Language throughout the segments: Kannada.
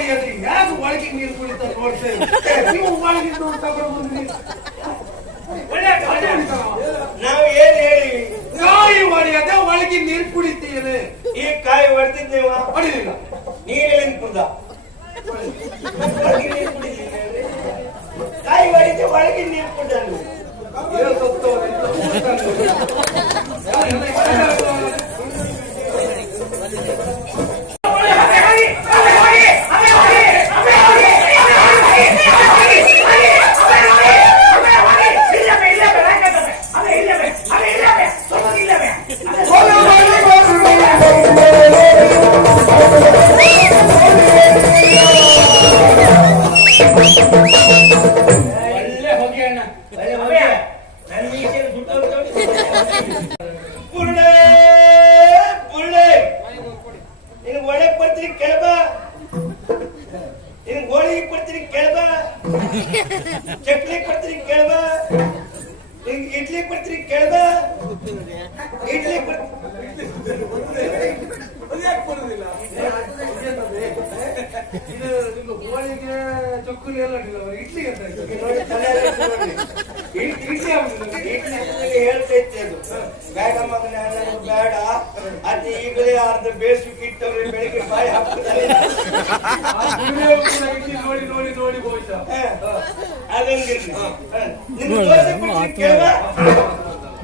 ಅಡಿಯಲ್ಲಿ ಯಾಕೆ ಒಳಗೆ ನೀರು ಕುಡಿತ ನೋಡ್ತೇವೆ. ಒಳಗೆ ನಾವು ಏನ್ ಹೇಳಿ? ಕಾಯಿ ಒಡೆಯದ ಒಳಗೆ ನೀರು ಕುಡಿತೀರಿ. ಈ ಕಾಯಿ ಹೊಡೆದಿದ್ದೇವ ಹೊಡಿಲಿಲ್ಲ ನೀರಿನ ಕುಂದ ಕಾಯಿ ಹೊಡಿತು ಒಳಗೆ ನೀರು ಕುಂಡ ಸತ್ತೋ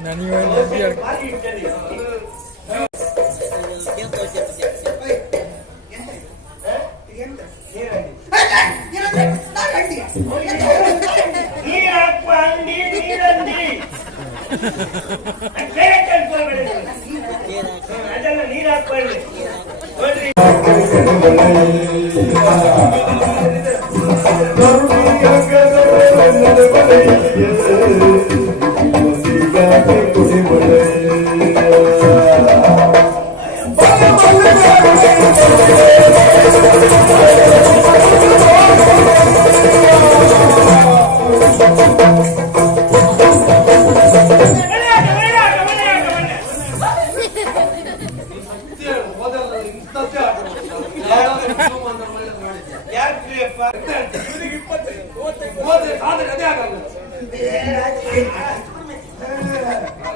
ನನಗೆ ನದಿ ಅದೆಲ್ಲ ನೀರು ಹಾಕ್ಬಾರ್ದು.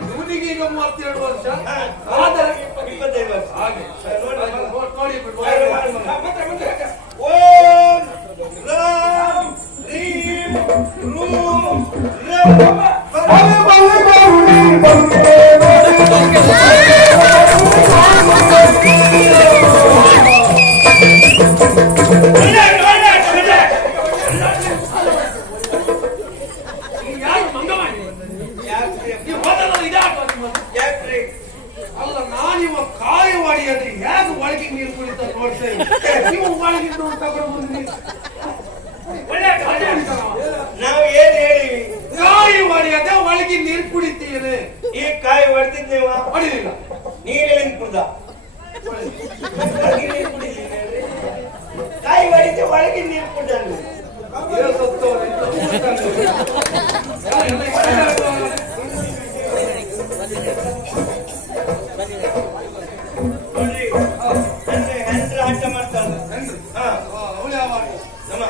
ಇವನಿಗೆ ಈಗ ಮೂವತ್ತೆರಡು ವರ್ಷ ಆದರೆ ಮಾಡಿ ಅಂದ್ರೆ ಯಾಕೆ ಒಳಗೆ ನೀರು ಕುಡಿತ ನೋಡ್ತಾ ನೀವು ಒಳಗೆ ನಾವು ಏನ್ ಹೇಳಿ? ಕಾಯಿ ಅದೇ ಒಳಗೆ ನೀರು ಕುಡಿತೀವಿ ಈ ಕಾಯಿ ಹೊಡೆದಿದ್ ನೀವು ಹೊಡಿಲಿಲ್ಲ ನೀರಿನ ಕುಡ್ದ? ಕಾಯಿ ಹೊಡಿತು ಒಳಗೆ ನೀರು ಕುಡ್ದ ಸತ್ತೋ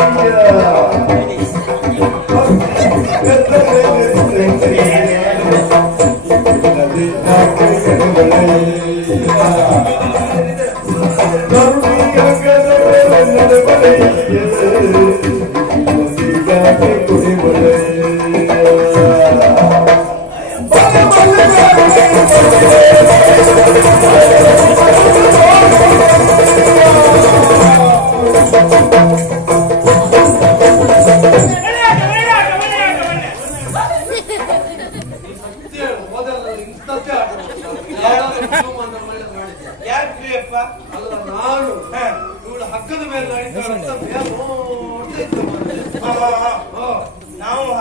Hallelujah.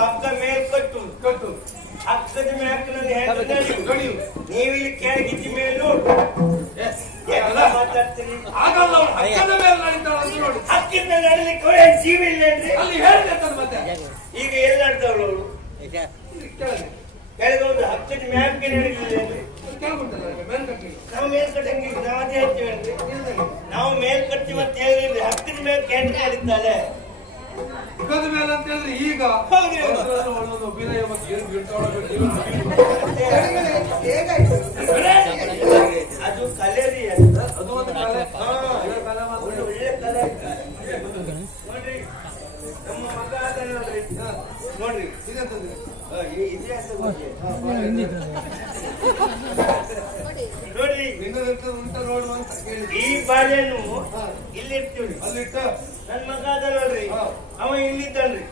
ಹಗ್ಗ ಮೇಲ್ ಕಟ್ಟು ಕಟ್ಟು. ಹಗ್ಗದ ಮೇಲೆ ನಡೆಯುದು? ಕಡಿಯು. ನೀವಿಲ್ಲಿ ಕೆಳಗಿದ್ದ ಮೇಲೆ. ನೋಡು ಎಲ್ಲ ಮಾತಾಡ್ತೀರಿ ಆಗಲ್ಲ ಅವಳು ಹಗ್ಗದ ಮೇಲೆ ನಡೀತಾಳೆ ಅಂತ ನೋಡು. ಹಕ್ಕಿಂದ ನಡಲಿಕ್ಕೆ ಅವ್ಳು ಏನ್ ಜೀವ ಇಲ್ಲೇನ್ರಿ ಅಲ್ಲಿ ಹೇಳಿದೆ ಅಂತ ಮತ್ತೆ. ಈಗ ಎಲ್ಲ ನಡ್ದವ್ರು ಅವಳು ಇಲ್ಲಿ ಕೆಳಗೆ. ನಾವು ಮೇಲ್ ಕಟ್ಟಂಗಿಲ್ಲ ನಾವು ಅದೇ ಹೇಳ್ತೀವೇನ್ರಿ ನಾವು ಹೇಳಿದ್ರಿ ಹಕ್ಕದ ಮೇಲೆ ಕೆಂಡ ನಡೀತಾಳೆ. ಹಗ್ಗದ ಮೇಲೆ ಅಂತ ಹೇಳಿದ್ರೆ ಈಗ ಒಂದೊಂದು ಅಭಿನಯ ಏನು ಅದು ಕಲೆ ರೀ ಅದು. ಒಂದು ಕಲೆ. ಹಾ, ಒಳ್ಳೆ ಕಲೆ ಮಾತ್ರ. ಒಳ್ಳೆ ಕಲೆ. ನೋಡ್ರಿ. ನಮ್ಮ ಮಗ ಅದ ನೋಡ್ರಿ. ನೋಡ್ರಿ ಇದೆ ಆ, ಇ- ಇದೇ ಅಂತ ಕೇಳಿದ್ದೆ ಈ ಬಾಳೆಹಣ್ಣು ಇಲ್ಲಿ ಇರ್ತೀವಿ ಅಲ್ಲಿಟ್ಟ ನನ್ ಮಗ ಅದ ನೋಡ್ರಿ. ಅವ ಇಲ್ಲಿದ್ದಾನ್ರಿ.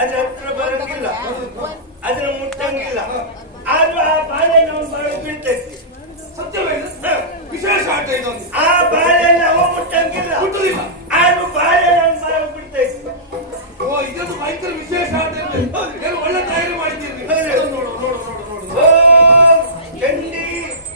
ಅದ್ರ ಹತ್ರ ಬರಂಗಿಲ್ಲ ಅದ್ರ ಮುಟ್ಟಂಗಿಲ್ಲ. ಆದ್ರೂ ಆ ಬಾಳೆಹಣ್ಣು ಅವನ್ ಬಾಳೆ ಬೀಳ್ತೈತಿ? ವಿಶೇಷ ಆಟ ಇದೊಂದು ಆ ಬಾಳೆಹಣ್ಣು ಅವ ಮುಟ್ಟಂಗಿಲ್ಲ. ಮುಟ್ಟುದಿಲ್ಲ. ಆದ್ರೂ ಬಾಳೆಹಣ್ಣು ಅವನ್ ಬಾಳೆ ಬಿಡ್ತೈತಿ ಓ ಇದೊಂದು ಭಯಂಕರ ವಿಶೇಷ ಆಟ. ಒಳ್ಳೆ ತಯಾರಿ ಮಾಡಿದ್ದೀರಿ. ನೀವು. ನೋಡು ನೋಡು ನೋಡು.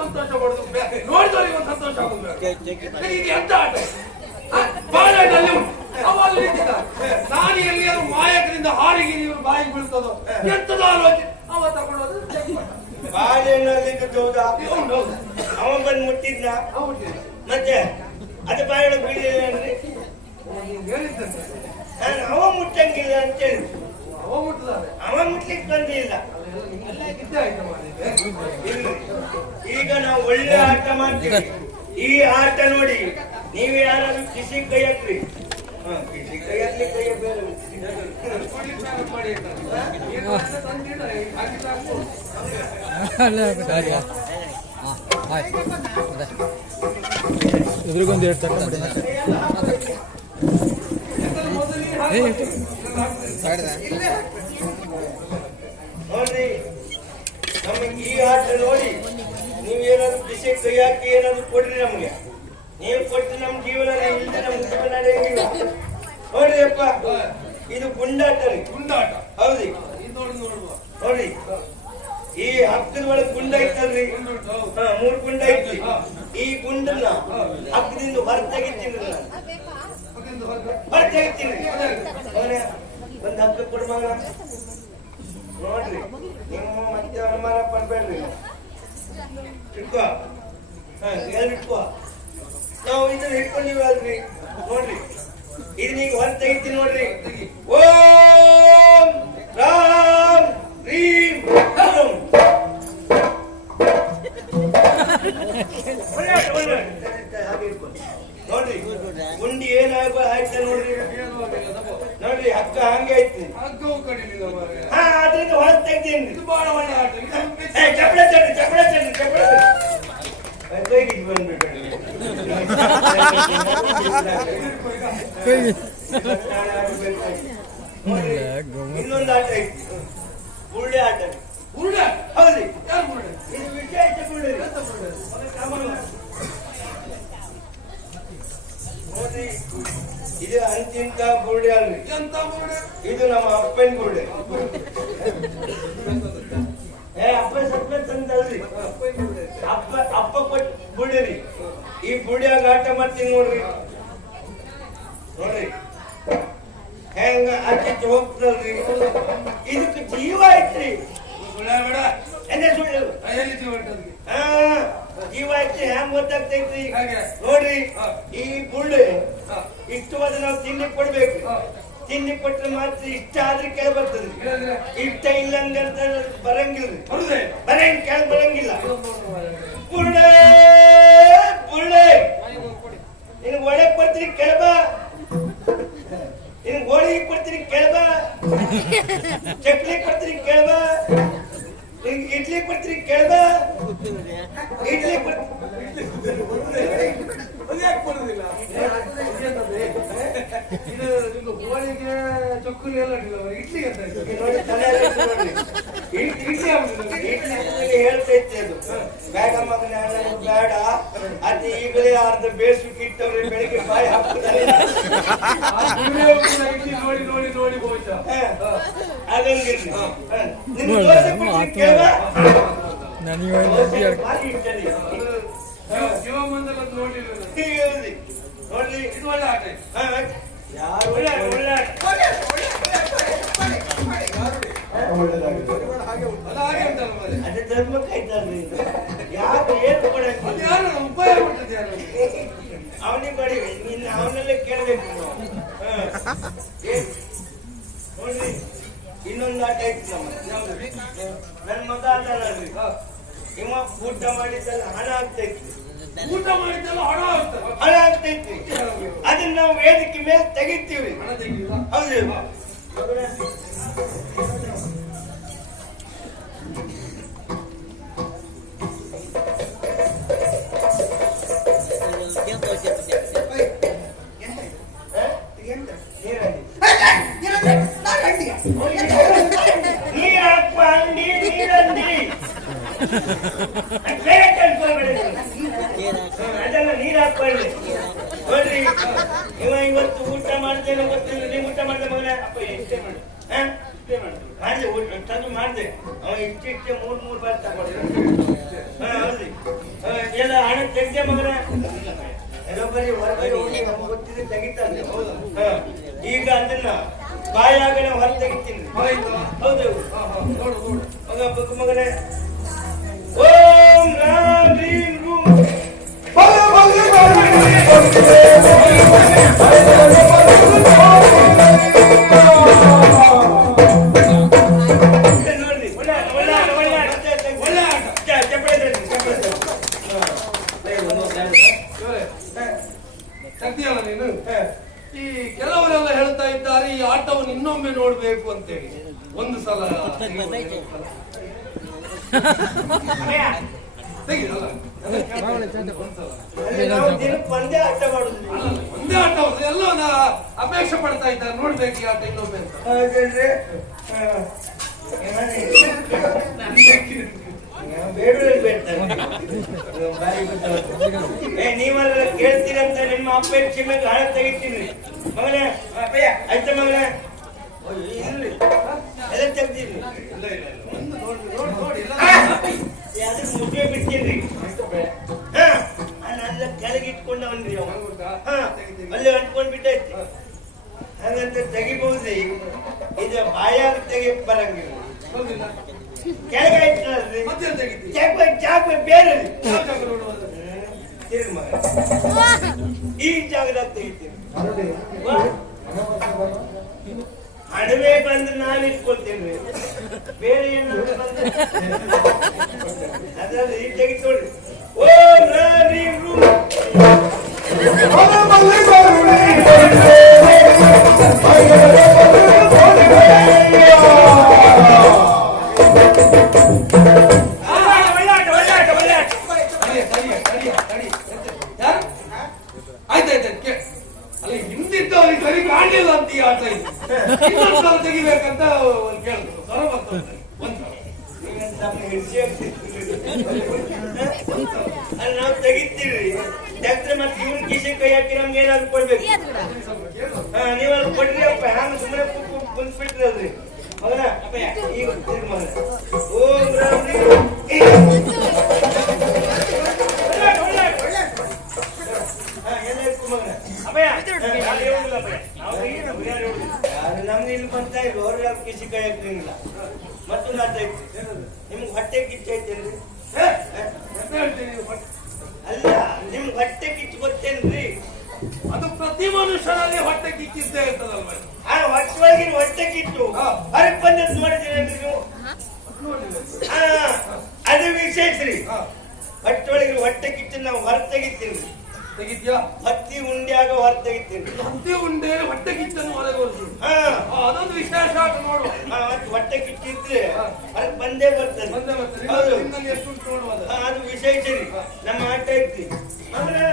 ಸಂತೋಷ ಪಡೋದು ನೋಡಿದವರಿಗೆ ಒಂದು ಸಂತೋಷ ಆಗೋದು. ಇದು ಎಂತ ಆಟ ಉಂಟು. ಅವ ಅಲ್ಲಿ ನಿಂತಿದ್ದಾನೆ. ನಾನು ಎಲ್ಲಿಯಾದ್ರೂ ಮಾಯಕದಿಂದ ಹಾರಿಗೆ ನೀವು ಬಾಯಿಗೆ ಬೀಳ್ತದೋ ಎಂತದ ಆಲೋಚನೆ. ಅವ ತಗೊಳೋದು ಬಾಳೆಹಣ್ಣಲ್ಲಿ ಹೌದಾ? ಅವ ಬಂದು ಮುಟ್ಟಿದ್ನ. ಮತ್ತೆ ಅದು ಬಾಳೆಹಣ್ಣು ಹೇಳಿದ್ದಂತೆ. ನಾನು ಅವ ಮುಟ್ಟಂಗಿಲ್ಲ ಅಂತ ಹೇಳಿ ಅವ ಅವ ಮುಟ್ಲಿಕ್ಕೆ ಬಂದಿಲ್ಲ. ಈಗ ನಾವು ಒಳ್ಳೆ ಆಟ ಮಾಡ್ತೀವಿ. ಈ ಆಟ ನೋಡಿ ನೀವು ಯಾರಾದ್ರೂ ಕಿಸಿ ಕೈ ಹಾಕ್ರಿ. ಹ, ಕಿಸಿ ಕೈ ಹಾಕ್ಲಿ ಬೇರೆ ಎದುರಿಗೊಂದು ಎರಡು ತಕ್ಕ ಮಾಡಿ ಯಾಕಂದ್ರೆ ಮೊದಲು ನೀನು ಏ ಹಾಕ್ಬೇಕು. ನೋಡ್ರಿ ನಮಗೆ ಈ ಆಟ ನೋಡಿ ನೀವು ಏನಾದ್ರು ಕೈ ಹಾಕಿ ಏನಾದ್ರು ಕೊಡ್ರಿ ನಮ್ಗೆ ನೀವು ಕೊಟ್ಟು ನಮ್ಮ ಜೀವನ ಇಲ್ಲದೆ ನಮ್ಮ ಜೀವನ ನೋಡ್ರಿ ಅಪ್ಪ ಇದು ಗುಂಡಾಟ ರೀ ಗುಂಡಾಟ ಹೌದು. ಇದು ನೋಡಿ ನೋಡುವ ನೋಡ್ರಿ ಈ ಹಕ್ಕದ ಒಳಗೆ ಗುಂಡ ಇತ್ತಲ್ರಿ ಮೂರ್ ಗುಂಡ ಐತಿ ಈ ಗುಂಡನ್ನ ಹಕ್ಕದಿಂದ ಹೊರ ತೆಗಿತೀನಿ ನಾನು ಒಂದ್ ಹಕ್ಕ ಕೊಡು ನೋಡ್ರಿ ನಿಮ್ಮ ಮತ್ತೆ ಅನುಮಾನ ಪಡ್ಬೇಡ್ರಿ ಇಟ್ಕೋ ಹಾ ಇಟ್ಕೋ ನಾವು ಇದನ್ನ ಹಿಡ್ಕೊಂಡಿವಿ ಅಲ್ರಿ ನೋಡ್ರಿ ಇದನ್ನ ಈಗ ಹೊರ ತೆಗಿತೀನಿ ನೋಡ್ರಿ ಓಂ ರಾಮ್ ರೀಂ ಹಂ. ಒಳ್ಳೆ ಆಟ, ಒಳ್ಳೆ ಆಟ. ಹಾಗೆ ಇಟ್ಕೊಳ್ಳಿ. ನೋಡ್ರಿ ಗುಂಡಿ ಏನಾಗ ಆಯ್ತಾ ನೋಡ್ರಿ. ನೋಡ್ರಿ ಹಕ್ಕ ಹಂಗೆ ಐತಿ. ಹಾ ಅದ್ರಿಂದ ಹೊರ ತೆಗ್ದೀನಿ ಇದು ಬಹಳ ಒಳ್ಳೆ ಆಟ ಚಪ್ಪಳ ತಡ್ರಿ, ಚಪ್ಪಳ ತಡ್ರಿ, ಚಪ್ಪಳ ಇನ್ನೊಂದು ಆಟ ಐತಿ. ಉಳ್ಳೆ ಆಟ. ಉರುಳೆ? ಹೌದ್ರಿ. ಯಾರು ಉರುಳೆ? ಇದು ವಿಶೇಷ ಐತೆ ಉರುಳೆ? ಇದು ಅಂತಿಂತ ಬೋರ್ಡೆ ಅಲ್ರಿ. ಎಂತ ಬೋರ್ಡೆ ಇದು ನಮ್ಮ ಅಪ್ಪನ ಬೋರ್ಡೆ ಏ ಅಪ್ಪ ಸರ್ಪಂಚ್ ಅಂತಲ್ರಿ. ಅಪ್ಪ ಅಪ್ಪ ಕೊಟ್ ಬುಡಿ ರೀ ಈ ಬುಡಿಯಾಗ ಆಟ ಮಾಡ್ತೀನಿ ನೋಡ್ರಿ. ನೋಡ್ರಿ. ಹೆಂಗ ಆಚೆ ಹೋಗ್ತಲ್ರಿ. ಇದಕ್ಕೆ ಜೀವ ಐತ್ರಿ. ಸುಳ್ಳ ಬೇಡ. ಎಲ್ಲಿ ಸುಳ್ಳು ಎಲ್ಲಿ ಜೀವ ಈ ವಾಕ್ಯ ಹೆಂಗ್ ಗೊತ್ತಾಗ್ತೈತ್ರಿ? ನೋಡ್ರಿ ಈ ಬುಳ್ಳು ಇಷ್ಟವಾದ ನಾವು ತಿಂಡಿ ಕೊಡ್ಬೇಕು. ತಿಂಡಿ ಕೊಟ್ರೆ ಮಾತ್ರ ಇಷ್ಟ ಆದ್ರೆ ಕೆಳ ಬರ್ತದ್ರಿ ಇಷ್ಟ ಇಲ್ಲ ಅಂದ್ರೆ ಬರಂಗಿಲ್ರಿ. ಬರಂಗ್ ಕೆಳ ಬರಂಗಿಲ್ಲ. ಬುಳ್ಳೆ ಮಂದಿರ ನೋಡಿಲ್ಲ ನೋಡ್ಲಿ ಇದು ಅದೇ ಯಾರು ಏನು ಉಪಾಯ ನಿನ್ನ ಕೇಳಬೇಕು ಇನ್ನೊಂದು ಆಟ ಇತ್ತು ನಮ್ಮ ನನ್ನ ಮಗ ಆಟ ಆಡ್ರಿ ನಿಮ್ಮ ಊಟ ಹಣ ಆಗ್ತಾ ಇತ್ತು. ಹಣ ಆಗ್ತೈತಿ ಅದನ್ನ ನಾವು ವೇದಿಕೆ ಮೇಲೆ ತೆಗಿತೀವಿ ಹೌದು ನೀರಪ್ಪ ಅಂಡಿ ನೀರಂಡಿ ಹೊಟ್ಟೆ ಕಿಚ್ಚು ಗೊತ್ತೇನ್ರಿ ಅದು ಪ್ರತಿ ಮನುಷ್ಯನಲ್ಲಿ ಹೊಟ್ಟೆ ಕಿಚ್ಚಿದ್ದೇ ಇರ್ತದಲ್ವ? ಆ ಹೊಟ್ಟೆ ಕಿಚ್ಚು. ಹೊರಗೆ ಬಂದದ್ದು ನೋಡಿದ್ದೀರೇನ್ರಿ ನೀವು? ಅದು ವಿಶೇಷ ರೀ. ಹೊಟ್ಟೆ ಒಳಗಿನ ಹೊಟ್ಟೆ ಕಿಚ್ಚು ನಾವು ಹೊರ ತೆಗಿದ್ಯಾ ಹತ್ತಿ ಉಂಡ್ಯಾಗ ಹೊರ ತೆಗಿತೀನಿ ಹತ್ತಿ ಉಂಡೆ ಹೊಟ್ಟೆ ಕಿಚ್ಚನ್ನು ಹೊರಗೆ ಬರ್ತದೆ ಹಾ. ಅದೊಂದು ವಿಶೇಷ ಆಟ ನೋಡು. ಹೊಟ್ಟೆ ಕಿಚ್ಚಿದ್ರೆ ಅದಕ್ಕೆ ಬಂದೇ ಬರ್ತದೆ. ಬಂದೆ ಬರ್ತದೆ. ಎಷ್ಟು ಉಂಟು ನೋಡುವ ಅದು. ಅದು ವಿಶೇಷ ರೀ. ನಮ್ಮ ಆಟ ಐತಿ. ಆಮೇಲೆ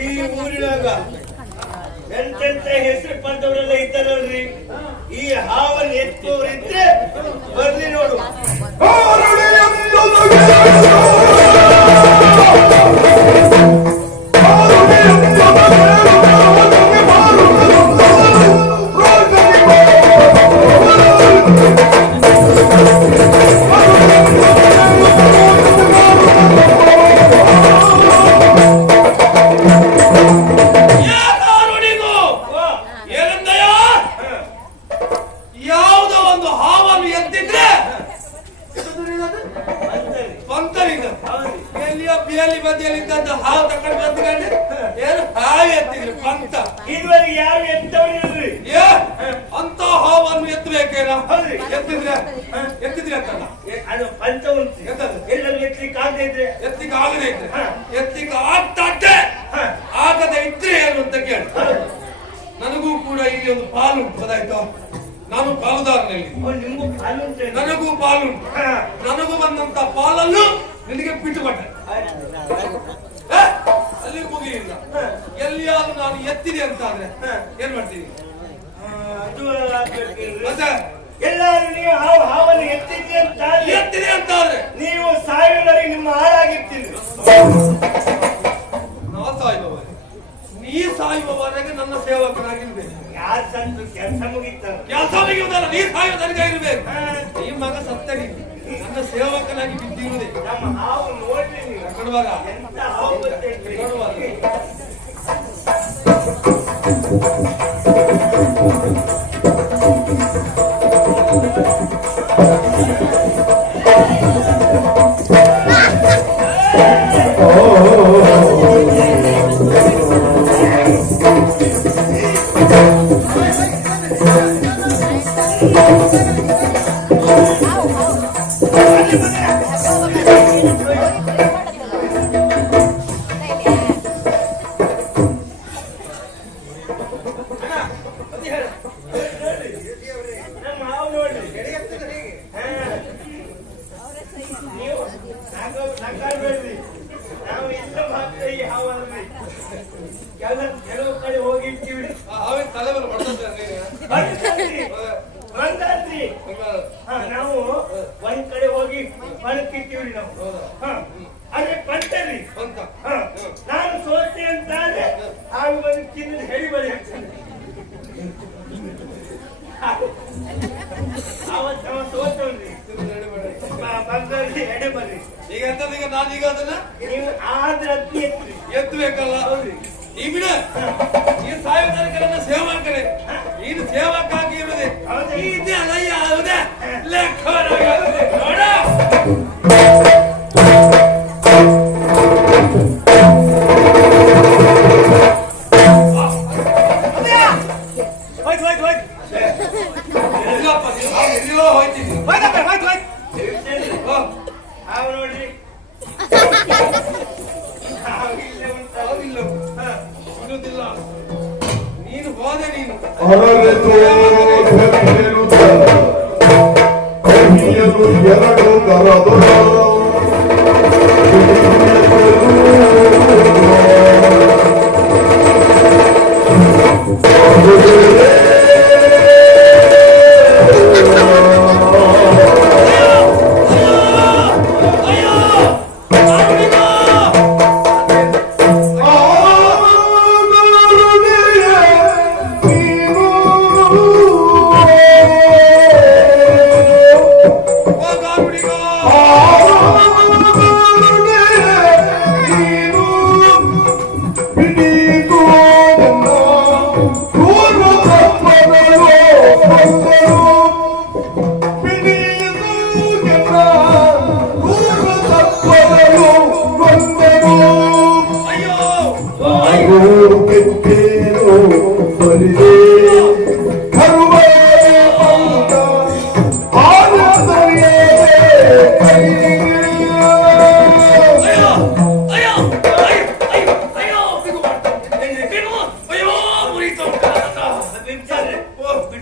ಈ ಊರಿನಾಗ ಎಂತೆಂತ ಹೆಸರು ಪಡೆದವರೆಲ್ಲ ಇದ್ದಾರಲ್ರಿ? ಈ ಹಾವನ್ನ ಎತ್ತುವರಿದ್ರೆ ಬರ್ಲಿ ನೋಡು. ಅಂತ ಹಾವನ್ನು ಎತ್ತಬೇಕೇನ. ಎತ್ತಿದ್ರೆ ಎತ್ತಿದ್ರೆ ಅಂತಲ್ಲ ಅದು ಪಂಚ ಉಂಟು? ಎಲ್ಲರೂ ಎತ್ತಲಿಕ್ಕೆ ಆಗದೆ ಇದ್ರೆ. ಎತ್ತಿಗೆ ಆಗದೆ ಇದ್ರೆ? ಆಗ್ತದೆ ಹ. ಆಗದೆ ಇದ್ರೆ ಏನು ಅಂತ ಕೇಳಿ. ನನಗೂ ಕೂಡ ಇಲ್ಲಿ ಒಂದು ಪಾಲು ಉಂಟು ಗೊತ್ತಾಯ್ತು ನಾನು ಪಾಲುದಾರನಲ್ಲಿ? ನನಗೂ ಪಾಲುಂಟು ಹಾ. ನನಗೂ ಬಂದಂತ ಪಾಲನ್ನು ನಿನಗೆ ಬಿಟ್ಟು ಕೊಟ್ಟೆ? ಅಲ್ಲಿ ಮುಗಿಯಿಲ್ಲ ಎಲ್ಲಿಯಾದ್ರೂ ನಾನು ಎತ್ತಿದೆ ಅಂತ ಆದ್ರೆ ಏನ್ ಮಾಡ್ತೀನಿ. ಮತ್ತೆ? ಎಲ್ಲಾರು ನೀವು ಹಾವು ಹಾವನ್ನು ಎತ್ತಿದ್ರಿ ಅಂತ ಎತ್ತಿದೆ ಅಂತ ಆದ್ರೆ ನೀವು ಸಾವಿರವರೆಗೆ ನಿಮ್ಮ ಹಾಳಾಗಿರ್ತೀರಿ ನಾ ಸಾಯುವವರೆಗೆ ನೀ ಸಾಯುವವರೆಗೆ ನನ್ನ ಸೇವಕನಾಗಿರ್ಬೇಕು. ಯಾರು ಸಂತು ಕೆಲಸ ಮುಗಿತಾರ ಕೆಲಸ ಮುಗಿಯುವುದಲ್ಲ ನೀ ಸಾಯುವ ತನಕ ಇರ್ಬೇಕು ಈ ಮಗ ಸತ್ತಡಿ ನನ್ನ ಸೇವಕನಾಗಿ ಬಿದ್ದಿರುವುದೇ. ನಮ್ಮ ಹಾವು ನೀವು ಕೊಡುವಾಗ? ಕೆಲ-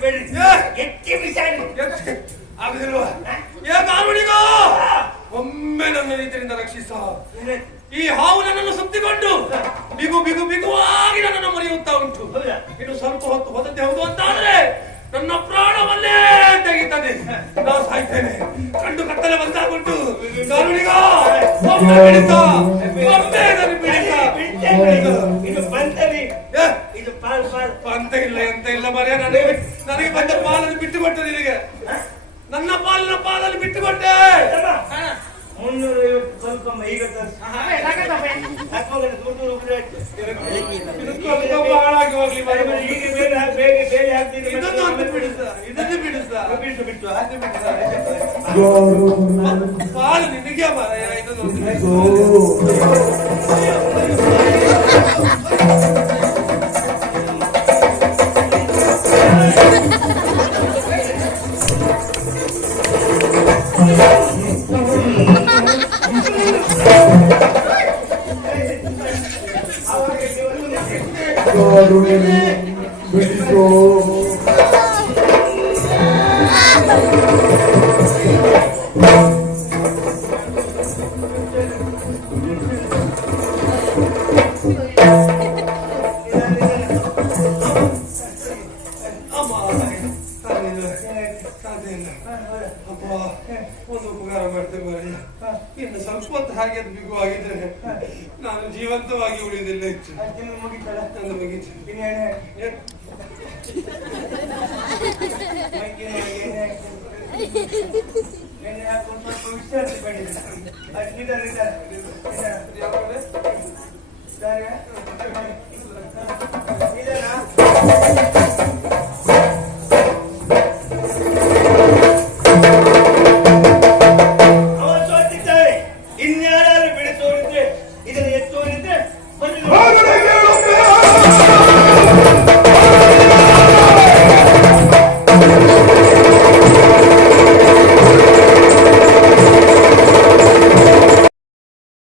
ಏ, ಎತ್ತಿ ಬಿಸಾಡಿ. ಎತ್ತಿ. ಏ ಗಾರುಡಿಗೋ ಒಮ್ಮೆ ನನ್ನ ರೀತಿಯಿಂದ ರಕ್ಷಿಸ. ಈ ಹಾವು ನನ್ನನ್ನು ಸುತ್ತಿಕೊಂಡು ಬಿಗು ಬಿಗು ಬಿಗುವಾಗಿ ನನ್ನನ್ನು ಮರೆಯುತ್ತಾ ಉಂಟು? ಇನ್ನು ಸ್ವಲ್ಪ ಹೊತ್ತು ಹೋದದ್ದೇ ಹೌದು ಅಂತಾದ್ರೆ ನನ್ನ ಪ್ರಾಣವನ್ನೇ ತೆಗಿತದೆ. ನಾನು ಸಾಯ್ತೇನೆ. ಕಂಡು ಕತ್ತಲೆ ಒಮ್ಮೆ ಒಮ್ಮೆ. ಇದು ಪಾಲ್ ಪಾಲ್. ಅಂತ ಇಲ್ಲ ಎಂತ ಇಲ್ಲ ಮರ್ಯ ನನಗೆ ನನಗೆ ಬಂದ ಪಾಲನ್ನು ಬಿಟ್ಟು ಕೊಟ್ಟೆ ನಿನಗೆ. ನನ್ನ ಪಾಲಿನ ಪಾಲನ್ನು ಬಿಟ್ಟು ಕೊಟ್ಟೆ. ಮುನ್ನೂರ ಐವತ್ತು ಸ್ವಲ್ಪ ಐವತ್ತು ಹಾಳಾಗಿ ಹೋಗ್ಲಿ ಬರೀ ಮರೆ. ಬರೀ ಈಗ ಬೇರೆ ಬೇರೆ ಬೇರೆ ಹಾಕ್ತಿದ್ರೆ ಇದನ್ನು ಇದನ್ನು ಬಿಡಿಸ ಬಿಟ್ಟು ಬಿಟ್ಟು ಹಾಕಿ ಬಿಟ್ಟು ಪಾಲು ನಿನಗೆ ಮಾರಾಯ ಇದನ್ನು ಉಪಕಾರ ಮಾಡ್ತೇವೆ ಮಾರಾಯ ಇನ್ನು ಸ್ವಲ್ಪ ಹೊತ್ತು ಹಾಗೆ ಅದು ಬಿಗುವಾಗಿದ್ರೆ ನಾನು ಜೀವಂತವಾಗಿ ಉಳಿಯುವುದಿಲ್ಲ ಹೆಚ್ಚು. ನನ್ನ ಮುಗಿತು. ಇನ್ನು